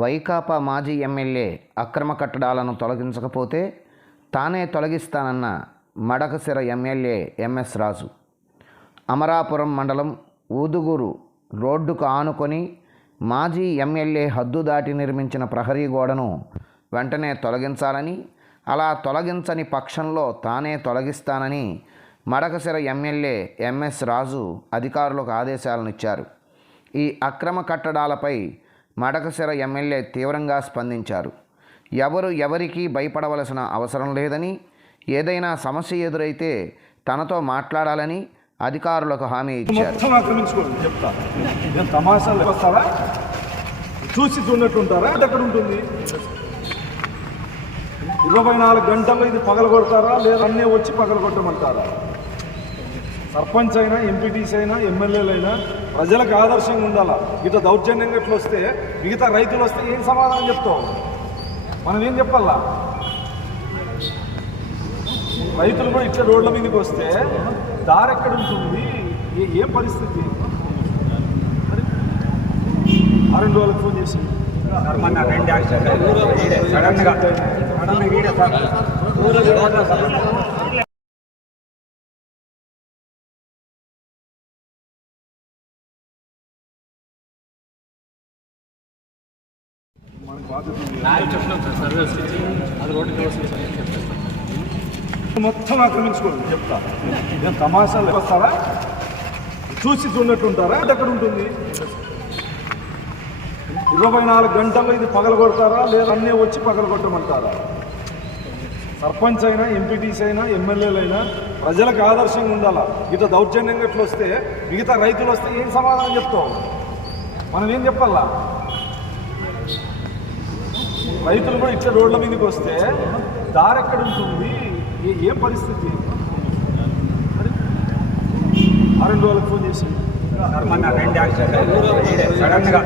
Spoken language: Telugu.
వైకాపా మాజీ ఎమ్మెల్యే అక్రమ కట్టడాలను తొలగించకపోతే తానే తొలగిస్తానన్న మడకసిర ఎమ్మెల్యే ఎంఎస్ రాజు. అమరాపురం మండలం ఊదుగూరు రోడ్డుకు ఆనుకొని మాజీ ఎమ్మెల్యే హద్దు దాటి నిర్మించిన ప్రహరీ గోడను వెంటనే తొలగించాలని అలా తొలగించని పక్షంలో తానే తొలగిస్తానని మడకసిర ఎమ్మెల్యే ఎంఎస్ రాజు అధికారులకు ఆదేశాలను ఇచ్చారు ఈ అక్రమ కట్టడాలపై మడకసిర ఎమ్మెల్యే తీవ్రంగా స్పందించారు. ఎవరు ఎవరికీ భయపడవలసిన అవసరం లేదని ఏదైనా సమస్య ఎదురైతే తనతో మాట్లాడాలని అధికారులకు హామీ ఇచ్చారు. వస్తారా చూసి అది ఎక్కడ ఉంటుంది? ఇరవై నాలుగు గంటల్లో ఇది పగలగొడతారా? లేదా అన్నీ వచ్చి పగలగొట్టమంటారా? సర్పంచ్ అయినా ఎంపీటీస్ అయినా ఎమ్మెల్యేలు అయినా ప్రజలకు ఆదర్శంగా ఉండాలా? ఇట్లా దౌర్జన్యంగా ఇట్లా వస్తే మిగతా రైతులు వస్తే ఏం సమాధానం చెప్తాం మనం ఏం చెప్పాలా? రైతులు కూడా ఇట్లా రోడ్ల మీదకి వస్తే దారి ఎక్కడ ఉంటుంది? ఏ- ఏ పరిస్థితి? మరి ఆ రెండు వాళ్ళకి ఫోన్ చేసి. సడన్గా. మొత్తం ఆక్రమించుకోండి. చెప్తా. నేను తమాషాలు వస్తారా చూసి చూడట్టు ఉంటారా అది ఎక్కడ ఉంటుంది? ఇరవై నాలుగు గంటల్లో ఇది పగల కొడతారా లేదా అన్నీ వచ్చి పగల కొట్టమంటారా సర్పంచ్ అయినా ఎంపీటీసీ అయినా ఎమ్మెల్యేలు అయినా ప్రజలకు ఆదర్శంగా ఉండాలా? ఇట్లా దౌర్జన్యంగా ఇట్లా వస్తే మిగతా రైతులు వస్తే ఏం సమాధానం చెప్తాం మనం ఏం చెప్పాలా? రైతులు కూడా ఇట్లా రోడ్ల మీదకి వస్తే దారి ఎక్కడ ఉంటుంది? ఏ- ఏ పరిస్థితి? మరి ఆ రెండు వాళ్ళకి ఫోన్ చేసి. మొన్న రెండు యాక్సిడెంట్ సడన్గా